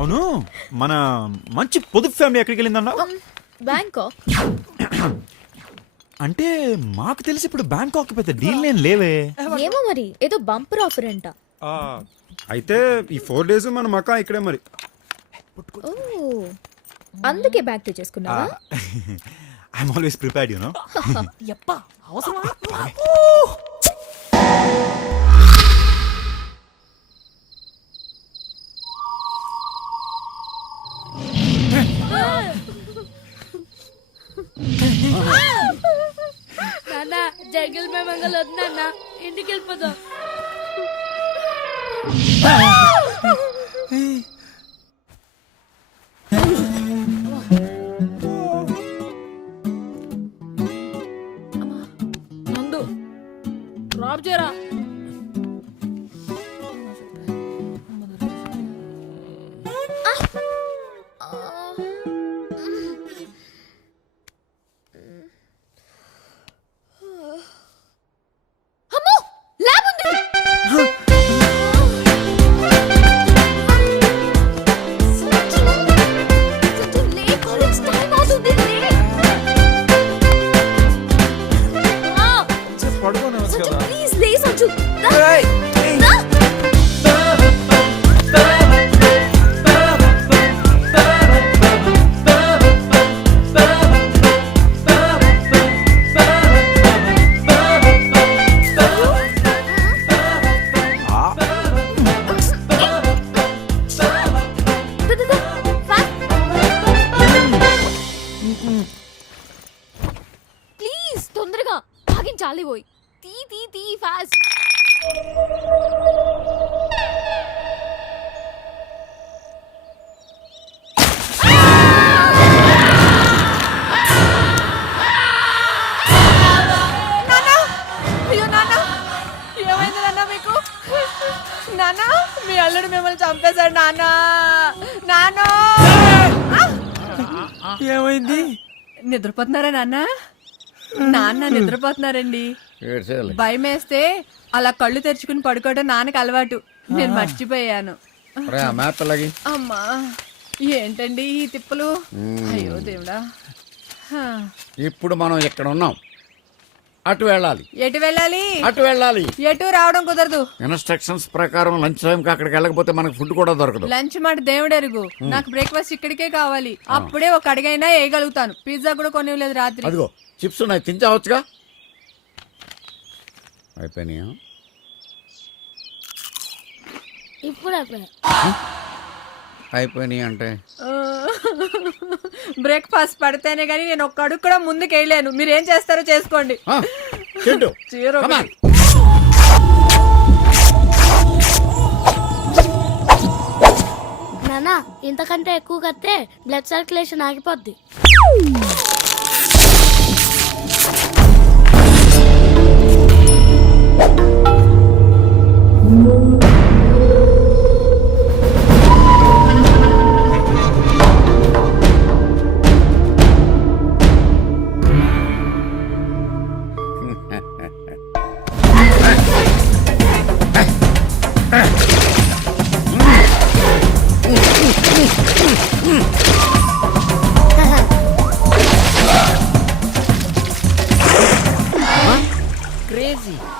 అవును మన మంచి పొదుపు ఫ్యామిలీ ఎక్కడికి వెళ్ళిందన్నా? బ్యాంకాక్. అంటే మాకు తెలిసి ఇప్పుడు బ్యాంకాక్ పెద్ద డీల్ నేను లేవే. ఏమో మరి ఏదో బంపర్ ఆఫర్ అంట. అయితే ఈ 4 days మన మకా ఇక్కడే మరి. ఓ అందుకే బ్యాగ్ తెచ్చేసుకున్నావా? I'm always prepared you know. యప్పా అవసరమా? నాన్న జంగిల్ మేమంగల్ వద్దన్న, ఇంటికి వెళ్ళిపోదాం. నందు డ్రాప్ చేయరా. అమ్మో ల్యాబ్ ఉంది. పడుకోవచ్చు కదా. ప్లీజ్ లే సంజు. ప్లీజ్ తొందరగా ఆగించాలి. పోయి తీ తీ తీ ఫాస్ట్. అయ్యో నాన్న, ఏమైంది నాన్న మీకు? నాన్న మీ అల్లుడు మిమ్మల్ని చంపేశాడు నాన్న. నాన్న ఏమైంది? నిద్రపోతున్నారా నాన్న? నాన్న నిద్రపోతున్నారండి. భయం వేస్తే అలా కళ్ళు తెరుచుకుని పడుకోవడం నాన్నకి అలవాటు. నేను మర్చిపోయాను. అమ్మా ఏంటండి ఈ తిప్పలు? అయ్యో దేవుడా. ఇప్పుడు మనం ఎక్కడ ఉన్నాం? అటు వెళ్ళాలి. ఎటు వెళ్ళాలి? అటు వెళ్ళాలి. ఎటు రావడం కుదరదు. ఇన్స్ట్రక్షన్స్ ప్రకారం లంచ్ టైంకి అక్కడికి వెళ్ళకపోతే మనకు ఫుడ్ కూడా దొరకదు. లంచ్ మాట దేవుడెరుగు. నాకు బ్రేక్ఫాస్ట్ ఇక్కడికే కావాలి. అప్పుడే ఒక అడిగైనా వేయగలుగుతాను. పిజ్జా కూడా కొనివ్వలేదు రాత్రి. అదిగో చిప్స్ ఉన్నాయి, తింటావచ్చుగా. అయిపోయినాయా? ఇప్పుడు అయిపోయినాయి అంటే బ్రేక్ఫాస్ట్ పడితేనే గానీ నేను ఒక్క అడుగు కూడా ముందుకు వేయలేను. మీరేం చేస్తారో చేసుకోండి. చీర నానా ఇంతకంటే ఎక్కువ కడితే బ్లడ్ సర్క్యులేషన్ ఆగిపోద్ది.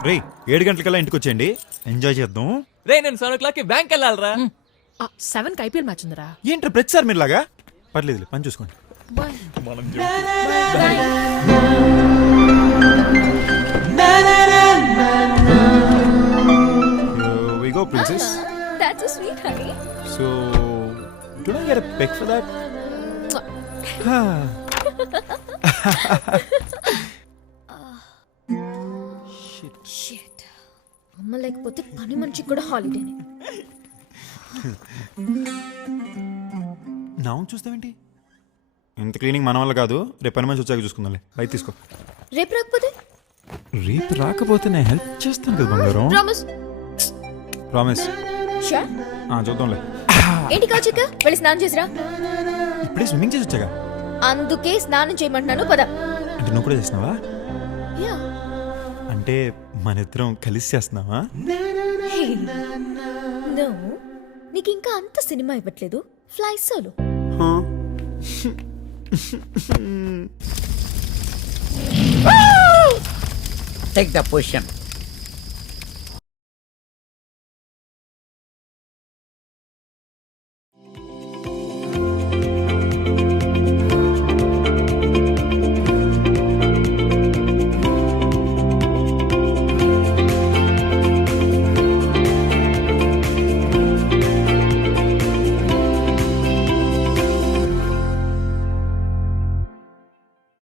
రే 7 గంటలకల్లా ఇంటికి వచ్చేయండి, ఎంజాయ్ చేద్దాం. రే నేను 7 o'clock బ్యాంక్ వెళ్ళాలరా. 7 ఐపీఎల్ మ్యాచ్ ఉందిరా. ఏంట్రా ప్రతిసారి మీరులాగా? పర్లేదు పని చూసుకోండి. We go, princess. That's so sweet, honey. So, do I get a peck for that? Shit. అమ్మ లేకపోతే పని మనిషికి కూడా హాలిడేనే. నా చూస్తావేంటి? ఇంత క్లీనింగ్ మన వల్ల కాదు, రేపు పని మంచి వచ్చాక చూసుకుందాంలే. బయట తీసుకో. రేపు రాకపోతే? రేపు రాకపోతే నేను హెల్ప్ చేస్తాను కదా బంగారం. ప్రామిస్. షూర్. చూద్దాంలే. ఏంటి కౌచిక, వెళ్ళి స్నానం చేసిరా. ఇప్పుడే స్విమ్మింగ్ చేసి వచ్చాగా. అందుకే స్నానం చేయమంటున్నాను, పద. అంటే నువ్వు కూడా చేసినావా? యా. అంటే మన ఇద్దరం కలిసి చేస్తున్నావా? నువ్వు నీకు ఇంకా అంత సినిమా ఇవ్వట్లేదు, fly solo. Take the position